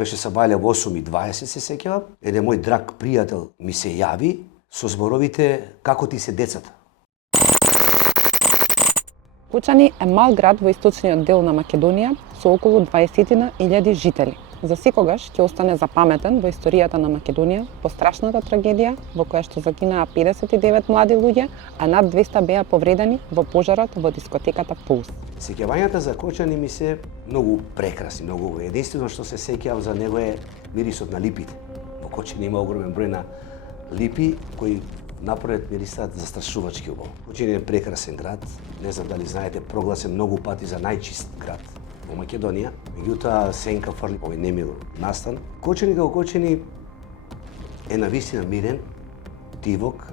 Беше сабајле во 8:20 се сеќавам. Еден мој драг пријател ми се јави со зборовите како ти се децата. Кочани е мал град во источниот дел на Македонија со околу 20.000 жители. За секогаш ќе остане запаметен во историјата на Македонија по страшната трагедија во која што загинаа 59 млади луѓе, а над 200 беа повредени во пожарот во дискотеката Пулс. Сеќавањата за Кочани ми се многу прекрасни, многу. Единствено што се сеќавам за него е мирисот на липите. Во Кочани има огромен број на липи кои напоред мирисаат застрашувачки убаво. Кочани е прекрасен град, не знам дали знаете, прогласен многу пати за најчист град во Македонија. Меѓутоа сенка фрли овој немил настан. Кочани како Кочани е навистина мирен, тивок,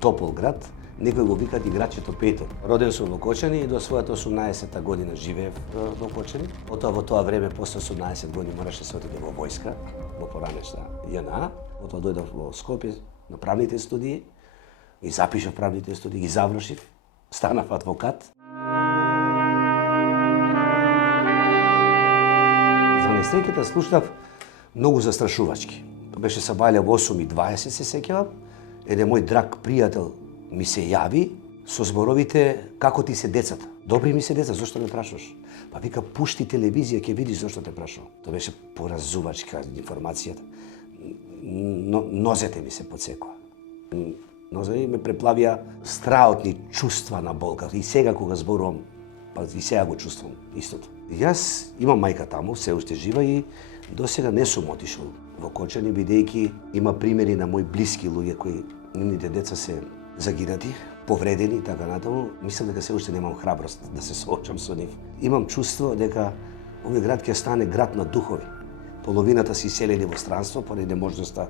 топол град. Некој го викаат играчето Петор. Роден сум во Кочани и до својата 18-та година живеев во Кочани. Потоа во тоа време после 18 години мораше се отиде во војска, во поранешна JNA. Потоа дојдов во Скопје на правните студии и запишав правните студии, ги завршив, станав адвокат. За несреќата слушнав многу застрашувачки. Беше сабајле во 8:20 се сеќавам. Еден мој драг пријател ми се јави со зборовите како ти се децата. Добри ми се деца, зошто ме прашуваш? Па вика, пушти телевизија, ќе видиш зошто те прашувам. Тоа беше поразувачка информацијата. Нозете ми се подсекоа. Нозете ме преплавија страотни чувства на болка. И сега кога зборувам, па и сега го чувствам истото. Јас имам мајка таму, се уште жива и досега не сум отишол во Кочани, бидејќи има примери на мои блиски луѓе кои нивните деца се загинати, повредени и така натаму. Мислам дека се уште немам храброст да се соочам со нив. Имам чувство дека овој град ќе стане град на духови. Половината се иселени во странство поради неможноста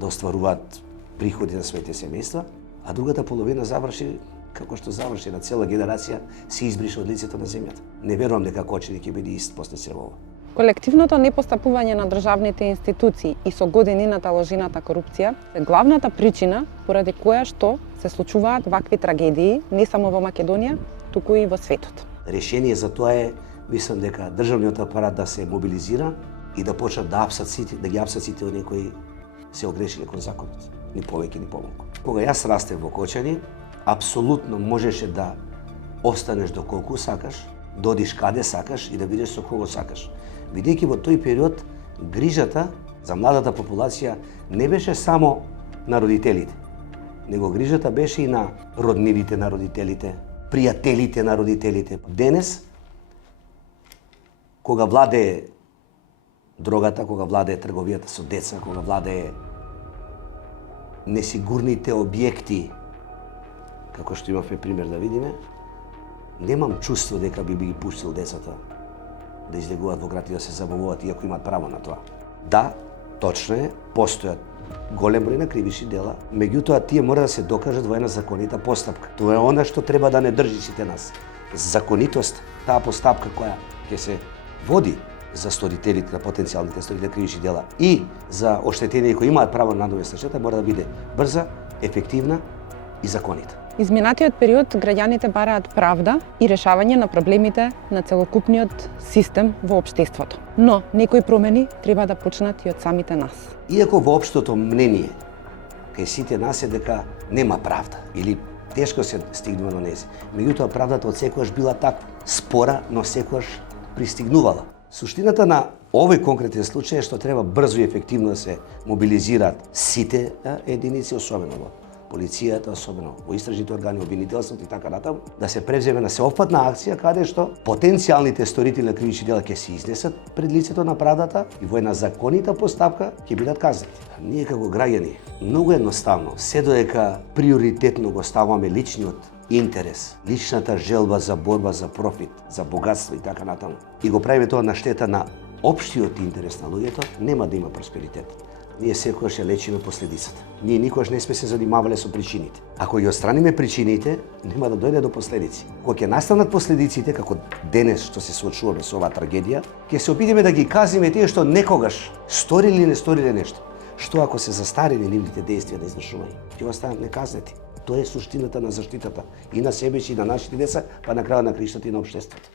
да остваруваат приходи на своите семејства, а другата половина заврши како што заврши на цела генерација, се избриша од лицето на земјата. Не верувам дека Кочани ќе биде ист после сето ова. Колективното непостапување на државните институции и со години наталожената корупција е главната причина поради која што се случуваат вакви трагедии не само во Македонија, туку и во светот. Решение за тоа е, мислам дека државниот апарат да се мобилизира и да почнат да ги апсат сите оние кои се огрешиле кон законот, ни повеќе ни помалку. Кога јас растев во Кочани, апсолутно можеше да останеш доколку сакаш, да одиш каде сакаш и да бидеш со кого сакаш. Бидејќи во тој период грижата за младата популација не беше само на родителите, него грижата беше и на роднините на родителите, пријателите на родителите. Денес, кога владее дрогата, кога владее трговијата со деца, кога владее несигурните објекти, како што имавме пример да видиме, немам чувство дека би ги пуштил децата да излегуваат во град и да се забавуваат, иако имаат право на тоа. Да, точно е, постојат голем број на кривични дела, меѓутоа тие мора да се докажат во една законита постапка. Тоа е она што треба да не држи сите нас. Законитост, таа постапка која ќе се води за сторителите, на потенцијалните сторители кривични дела и за оштетени кои имаат право на надоместна штета, мора да биде брза, ефективна и законита. Изминатиот период граѓаните бараат правда и решавање на проблемите на целокупниот систем во општеството. Но некои промени треба да почнат и од самите нас. Иако во општото мнение кај сите нас е дека нема правда или тешко се стигнува до нејзе, меѓутоа правдата одсекогаш била таква, спора, но секогаш пристигнувала. Суштината на овој конкретен случај е што треба брзо и ефективно да се мобилизираат сите единици, особено во полицијата, особено во истражните органи, обвинителството и така натаму, да се превземе на сеопфатна акција каде што потенцијалните сторители на кривични дела ќе се изнесат пред лицето на правдата и во една законита постапка ќе бидат казнати. Ние како граѓани многу едноставно, се додека приоритетно го ставаме личниот интерес, личната желба за борба за профит, за богатство и така натаму, и го правиме тоа на штета на општиот интерес на луѓето, нема да има просперитет. Ние секогаш ја лечиме последицата. Ние никогаш не сме се занимавале со причините. Ако ги отстраниме причините, нема да дојде до последици. Кога ќе настанат последиците, како денес што се соочуваме со оваа трагедија, ќе се обидиме да ги казниме тие што некогаш сториле или не сториле нешто. Што ако се застарени нивните действија на извршување, ќе останат неказнети. Тоа е суштината на заштитата и на себе си, и на нашите деца, па на крајот на краиштата и на општеството.